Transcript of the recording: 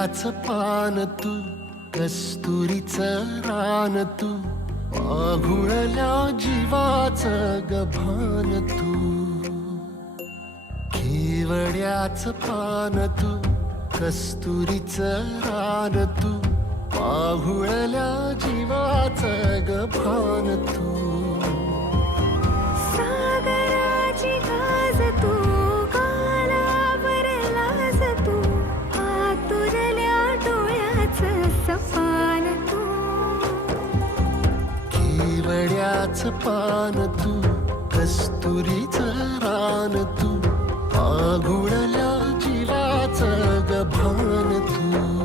केवड्याच पान तू, कस्तुरीचं रान तू, आघुळल्या जीवाचं गभान तू. केवड्याच पान तू, कस्तुरीचं रान तू, आघुळल्या जीवाचं गभान तू. सागराची गाज तू, कालावर लाज तू, आतुरल्या डोळ्याचं सपान तू. केवड्याच पान तू, कस्तुरीचं रान तू, आघुळल्या जीवाचं गभान तू.